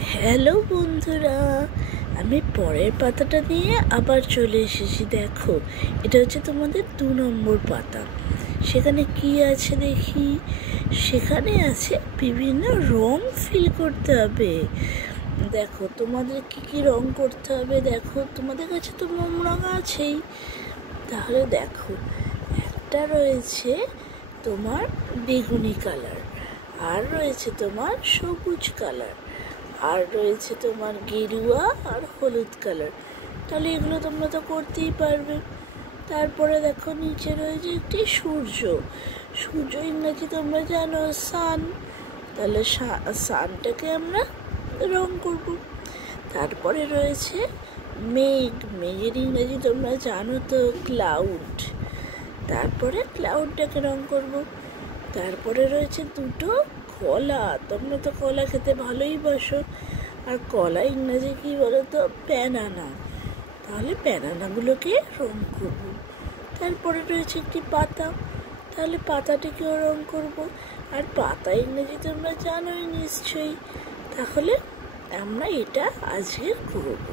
Hello বন্ধুরা, আমি পরের পাতাটা নিয়ে আবার চলে এসেছি। দেখো, এটা হচ্ছে তোমাদের 2 নম্বর পাতা। সেখানে কি আছে দেখি। সেখানে আছে বিভিন্ন রং ফিল করতে হবে। দেখো তোমাদের কি কি রং করতে হবে। দেখো তোমাদের কাছে তো মোম রং আছেই। তাহলে দেখো, একটা রয়েছে তোমার বেগুনি কালার, আর রয়েছে তোমার সবুজ কালার, আর রয়েছে তোমার গেরুয়া আর হলুদ কালার। তাহলে এগুলো তোমরা তো করতেই পারবে। তারপরে দেখো নিচে রয়েছে একটি সূর্য। সূর্য ইংরাজি তোমরা জানো সান। তাহলে সানটাকে আমরা রং করব। তারপরে রয়েছে মেঘ। মেঘের ইংরাজি তোমরা জানো তো ক্লাউড। তারপরে ক্লাউডটাকে রং করব। তারপরে রয়েছে দুটো কলা। তোমরা তো কলা খেতে ভালোই বাসো। আর কলা ইংরাজি কি বলো তো? ব্যানানা। তাহলে ব্যানানাগুলোকে রং করব। তারপরে রয়েছে একটি পাতা। তাহলে পাতাটিকেও রং করব। আর পাতা ইংরেজি তোমরা জানোই নিশ্চয়ই। তাহলে আমরা এটা আজকে করব।